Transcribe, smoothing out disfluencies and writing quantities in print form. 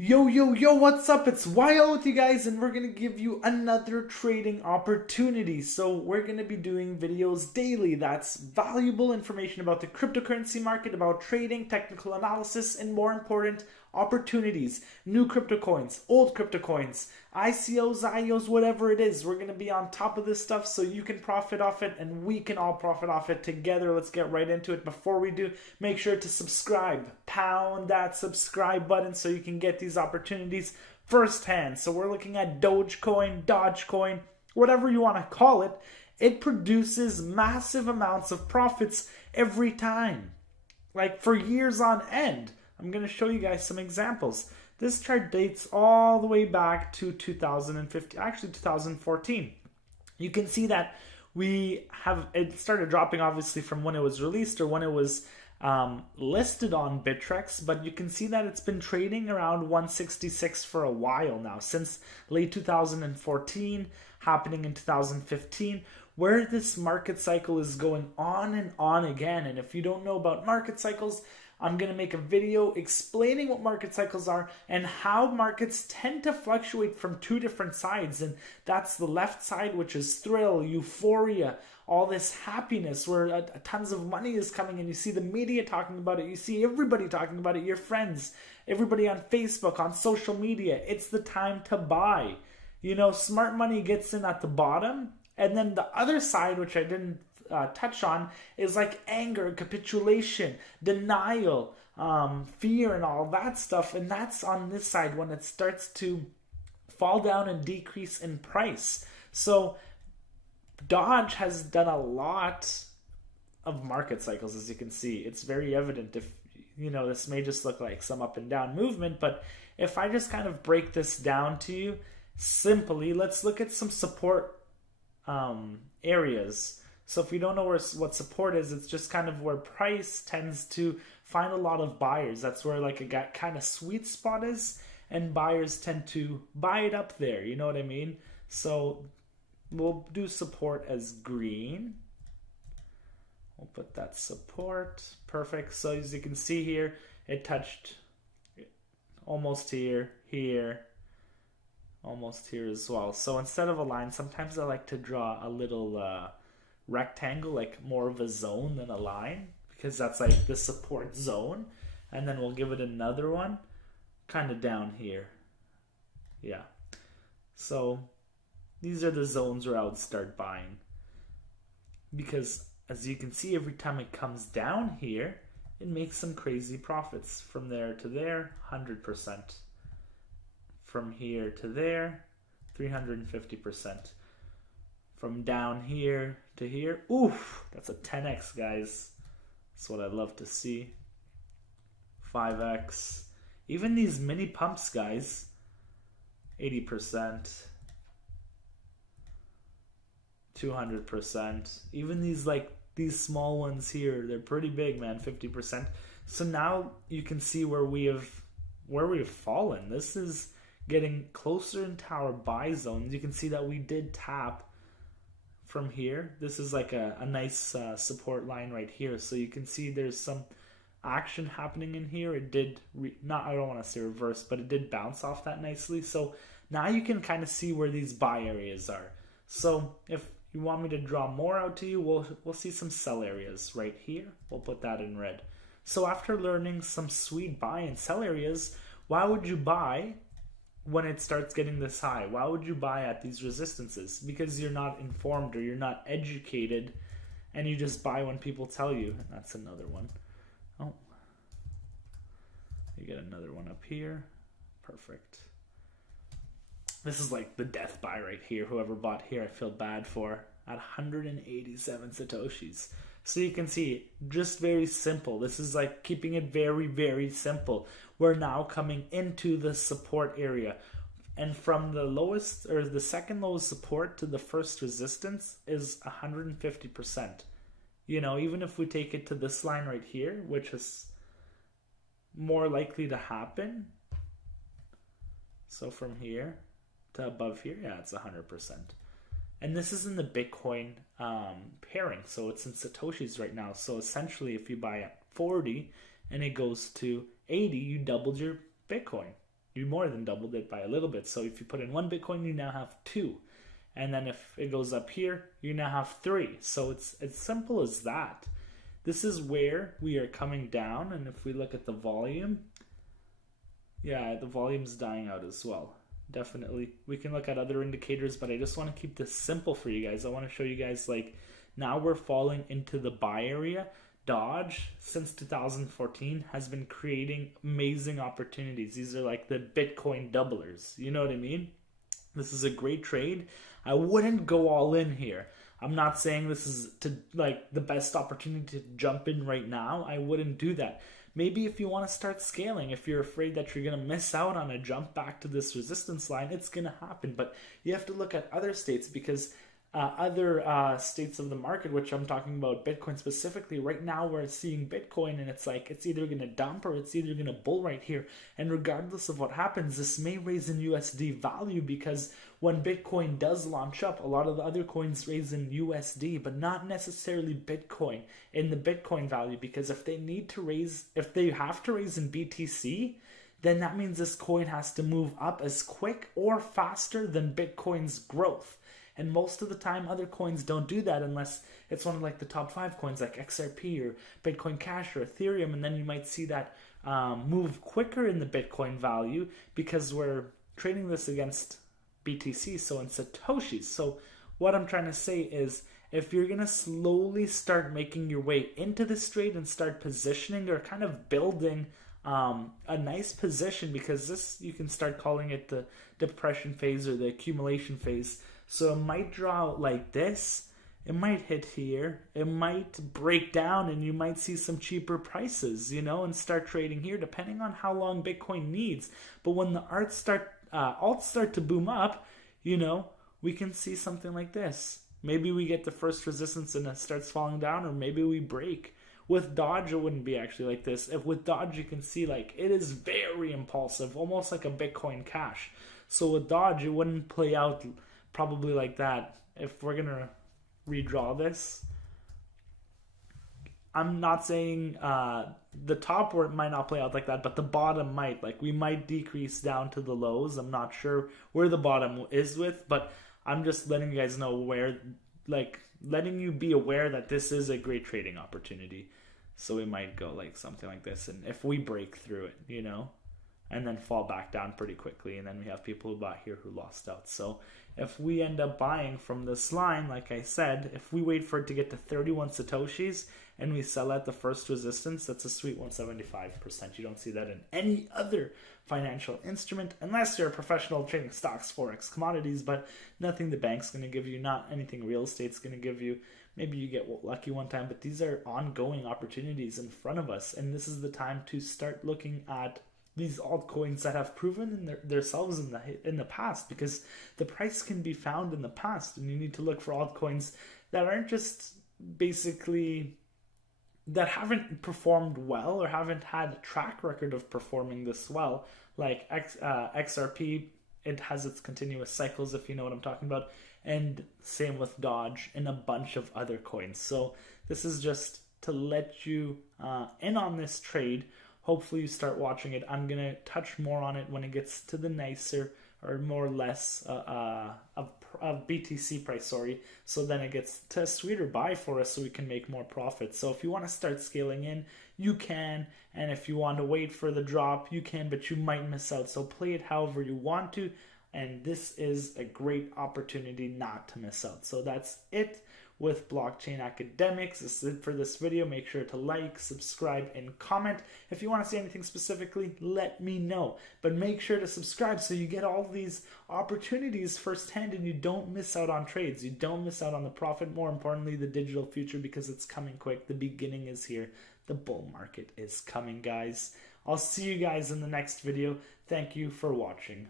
Yo, what's up? It's Wael with you guys, and we're gonna give you another trading opportunity. So, we're gonna be doing videos daily that's valuable information about the cryptocurrency market, about trading, technical analysis, and more important, opportunities. New crypto coins, old crypto coins, ICOs, IOs, whatever it is. We're gonna be on top of this stuff so you can profit off it and we can all profit off it together. Let's get right into it. Before we do, make sure to subscribe. Pound that subscribe button so you can get these opportunities firsthand. So we're looking at Dogecoin, whatever you want to call it. It produces massive amounts of profits every time, like for years on end. I'm going to show you guys some examples. This chart dates all the way back to 2015, actually 2014. You can see that it started dropping obviously from when it was released or when it was listed on Bittrex, but you can see that it's been trading around 166 for a while now, since late 2014, happening in 2015, where this market cycle is going on and on again. And if you don't know about market cycles, I'm going to make a video explaining what market cycles are and how markets tend to fluctuate from two different sides. And that's the left side, which is thrill, euphoria, all this happiness where tons of money is coming and you see the media talking about it. You see everybody talking about it, your friends, everybody on Facebook, on social media. It's the time to buy. You know, smart money gets in at the bottom. And then the other side, which I didn't touch on, is like anger, capitulation, denial, fear, and all that stuff. And that's on this side when it starts to fall down and decrease in price. So Doge has done a lot of market cycles, as you can see. It's very evident. If you know, this may just look like some up and down movement, but if I just kind of break this down to you simply, let's look at some support areas. So if you don't know what support is, it's just kind of where price tends to find a lot of buyers. That's where like a kind of sweet spot is, and buyers tend to buy it up there. You know what I mean? So we'll do support as green. We'll put that support. Perfect. So as you can see here, it touched almost here, almost here as well. So instead of a line, sometimes I like to draw a little rectangle, like more of a zone than a line, because that's like the support zone. And then we'll give it another one kind of down here. Yeah. So these are the zones where I would start buying, because as you can see, every time it comes down here, it makes some crazy profits. From there to there, 100%. From here to there, 350%. From down here to here, oof, that's a 10x, guys. That's what I love to see. 5x. Even these mini pumps, guys, 80%, 200%. Even these small ones here, they're pretty big, man, 50%. So now you can see where we've fallen. This is getting closer into our buy zone. You can see that we did tap from here. This is like a nice support line right here. So you can see there's some action happening in here. It did I don't want to say reverse, but it did bounce off that nicely. So now you can kind of see where these buy areas are. So if you want me to draw more out to you, we'll see some sell areas right here. We'll put that in red. So after learning some sweet buy and sell areas, why would you buy when it starts getting this high? Why would you buy at these resistances? Because you're not informed or you're not educated, and you just buy when people tell you. And that's another one. Oh, you get another one up here. Perfect. This is like the death buy right here. Whoever bought here, I feel bad for, at 187 satoshis. So you can see, just very simple. This is like keeping it very, very simple. We're now coming into the support area. And from the lowest, or the second lowest support to the first resistance is 150%. You know, even if we take it to this line right here, which is more likely to happen. So from here to above here, yeah, it's 100%. And this is in the Bitcoin pairing, so it's in Satoshis right now. So essentially, if you buy at 40 and it goes to 80, you doubled your Bitcoin. you more than doubled it by a little bit. So if you put in 1 Bitcoin, you now have 2. And then if it goes up here, you now have 3. So it's as simple as that. This is where we are coming down. And if we look at the volume, yeah, the volume's dying out as well. Definitely. We can look at other indicators, but I just want to keep this simple for you guys. I want to show you guys, like, now we're falling into the buy area. DOGE, since 2014, has been creating amazing opportunities. These are like the Bitcoin doublers. You know what I mean? This is a great trade. I wouldn't go all in here. I'm not saying this is like the best opportunity to jump in right now. I wouldn't do that. Maybe if you want to start scaling, if you're afraid that you're going to miss out on a jump back to this resistance line, it's going to happen. But you have to look at other states, because other states of the market, which I'm talking about Bitcoin specifically, right now we're seeing Bitcoin and it's like it's either going to dump or it's either going to bull right here. And regardless of what happens, this may raise in USD value, because when Bitcoin does launch up, a lot of the other coins raise in USD, but not necessarily Bitcoin in the Bitcoin value, because if they have to raise in BTC, then that means this coin has to move up as quick or faster than Bitcoin's growth. And most of the time, other coins don't do that unless it's one of like the top 5 coins like XRP or Bitcoin Cash or Ethereum. And then you might see that move quicker in the Bitcoin value, because we're trading this against BTC, so in Satoshis. So what I'm trying to say is, if you're going to slowly start making your way into this trade and start positioning or kind of building a nice position, because this, you can start calling it the depression phase or the accumulation phase. So it might draw out like this, it might hit here, it might break down, and you might see some cheaper prices, you know, and start trading here depending on how long Bitcoin needs. But when the alts start to boom up, you know, we can see something like this. Maybe we get the first resistance and it starts falling down, or maybe we break. With DOGE, it wouldn't be actually like this. With DOGE, you can see like it is very impulsive, almost like a Bitcoin Cash. So with DOGE, it wouldn't play out probably like that. If we're gonna redraw this, I'm not saying the top where it might not play out like that, but the bottom might. Like, we might decrease down to the lows. I'm not sure where the bottom is but I'm just letting you guys know where, like, letting you be aware that this is a great trading opportunity. So we might go like something like this, and if we break through it, you know, and then fall back down pretty quickly, and then we have people who bought here who lost out. So if we end up buying from this line, like I said, if we wait for it to get to 31 Satoshis and we sell at the first resistance, that's a sweet 175%. You don't see that in any other financial instrument, unless you're a professional trading stocks, forex, commodities, but nothing the bank's going to give you, not anything real estate's going to give you. Maybe you get lucky one time, but these are ongoing opportunities in front of us, and this is the time to start looking at these altcoins that have proven themselves in the past, because the price can be found in the past, and you need to look for altcoins that aren't just basically that haven't performed well or haven't had a track record of performing this well, like XRP. It has its continuous cycles, if you know what I'm talking about, and same with DOGE and a bunch of other coins. So this is just to let you in on this trade. Hopefully you start watching it. I'm going to touch more on it when it gets to the nicer or more or less of BTC price, so then it gets to a sweeter buy for us, so we can make more profit. So if you want to start scaling in, you can, and if you want to wait for the drop, you can, but you might miss out. So play it however you want to, and this is a great opportunity not to miss out. So that's it with Blockchain Academics. This is it for this video. Make sure to like, subscribe, and comment. If you want to see anything specifically, let me know. But make sure to subscribe so you get all these opportunities firsthand and you don't miss out on trades. You don't miss out on the profit. More importantly, the digital future, because it's coming quick. The beginning is here. The bull market is coming, guys. I'll see you guys in the next video. Thank you for watching.